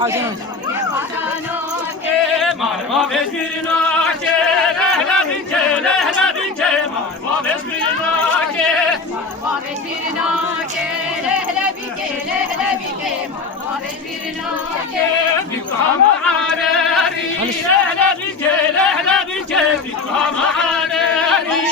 حاجة مرحبا بجبرناك لهلا بك لهلا بك مرحبا بجبرناك مرحبا بجبرناك لهلا بك لهلا بك مرحبا بجبرناك بكم عاناري لهلا بك لهلا بك بكم عاناري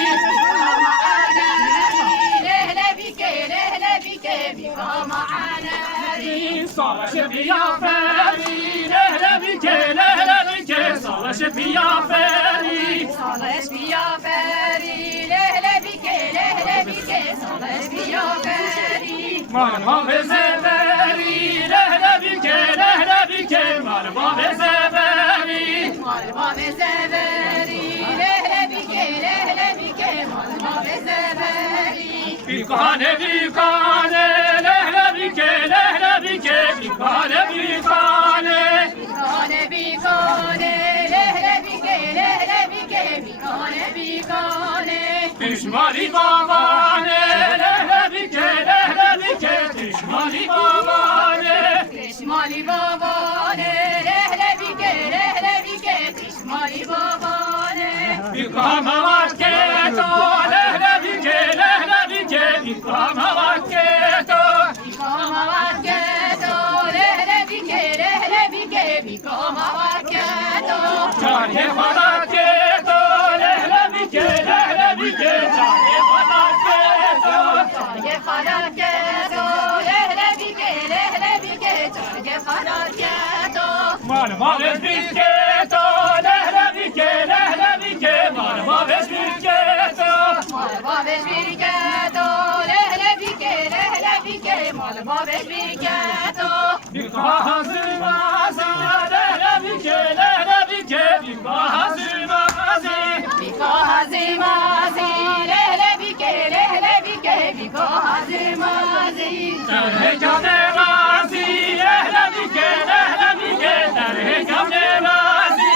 لهلا بك لهلا بك بكم عاناري صار شبيا فاري لهلا بك لهلا بك صار شبيا فاري صالح بيا فاري لهلا بك لهلا بك صالح بيا فاري مرحبا بزباري لهلا بك لهلا بك مرحبا بزباري مرحبا بزباري لهلا بك لهلا بك مرحبا بزباري بكانه بكانه لهلا بك لهلا بك بكانه بكانه بيكانه بيكانه لهلا بك لهلا بك بيكانه بيكانه düşmani babane lehla bike lehla bike düşmani babane Pişmali babane lehla bike lehla bike pişmali babane bir kama vakketo lehla bike lehla bike bir kama vakketo Bikama vakketo lehla bike lehla bike bikama vakketo Cane falakketo lehla bike lehla bike cane falakketo Çarge falakketo lehla bike lehla bike çarge falakketo marma vezbiketo lehla bike lehla bike marma vezbiketo Malba bezbirketo lehla bike lehla bike malba bezbirketo bir kahzımaza lehla bike lehla bike bir kahzımaza Bikazi mazi lehla bike lehla bike bikazi mazi Terhekâne razi lehla bike lehla bike terhekâne razi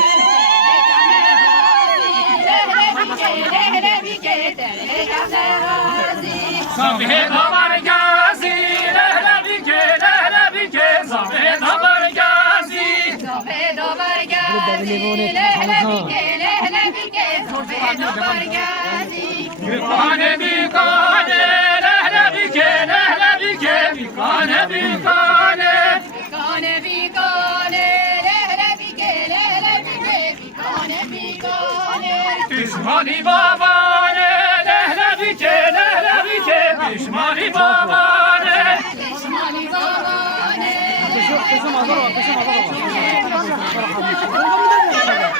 lehla bike lehla bike terhekâne razi Sabhe davar gazi lehla bike lehla bike sabhe davar gazi Zofedo bargazi lehla bike lehla bike zofedo bargazi Bikane bikane lehla bike lehla bike bikane bikane Bikane bikane lehla bike lehla bike bikane bikane Düşmani babane lehla bike lehla bike düşmani babane Pişmali babane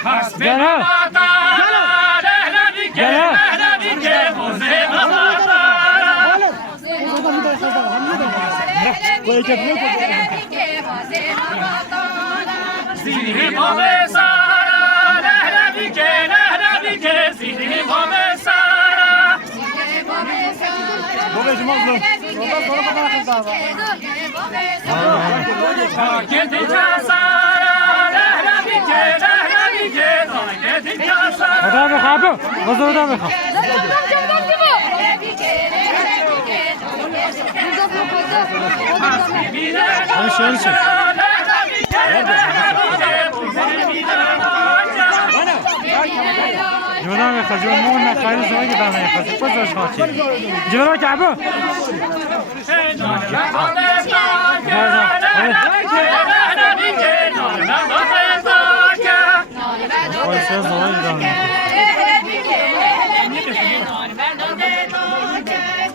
Hasbe mamata lehla bike lehla bike boze mamata Zihni bome sara lehla bike lehla bike zihni bome sara Paketi kasara lehla bike lehla bike paketi kasara هذا بخابه غزو هذا بخا شو شو جونا بخا جونا خالص ما قدر ما يخز بس شاكي جونا كعبه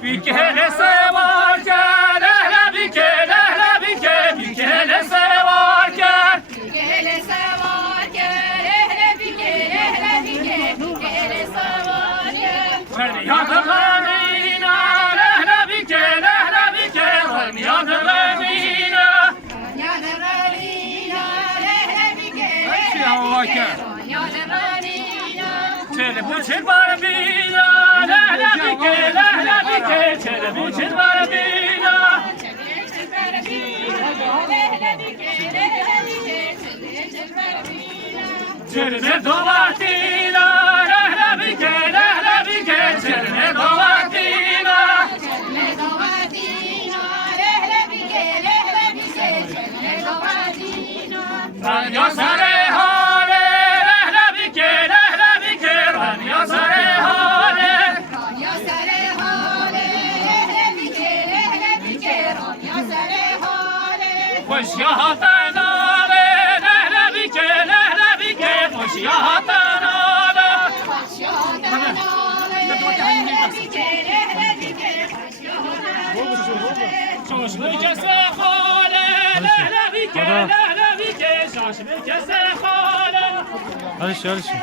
Bikele sevarken lehla bike lehla bike bikele sevarken Feryadı gâmina lehla bike lehla bike feryadı gâmina Çelebuçin barbina lehla bike lehla bike çelebuçin barbina Çelme dovatina lehla bike lehla bike çelme dovatina Hoşyahatanalı, lehlebike, lehlebike, hoşyahatanalı. Şaşlıke sehale, lehlebike, lehlebike, şaşlıke sehale. Alışıyor, alışıyor.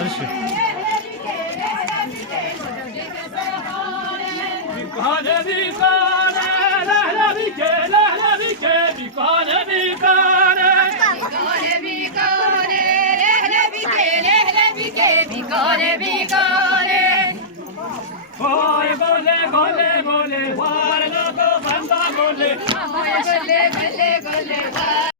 Alışıyor. Bikane, bikane, lehlebike, lehlebike, bikane, bikane. Oy gole, gole, gole, var logo banda gole. Gole, gole, gole,